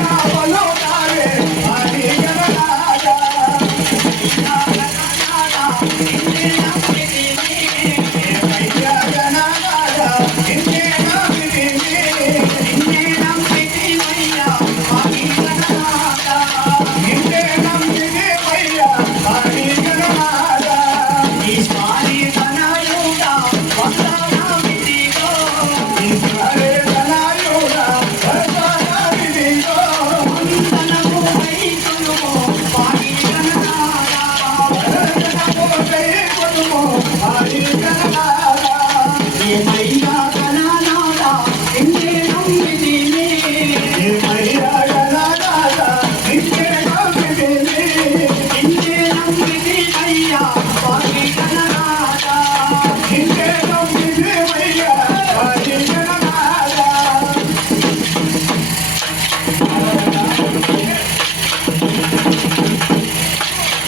Yeah,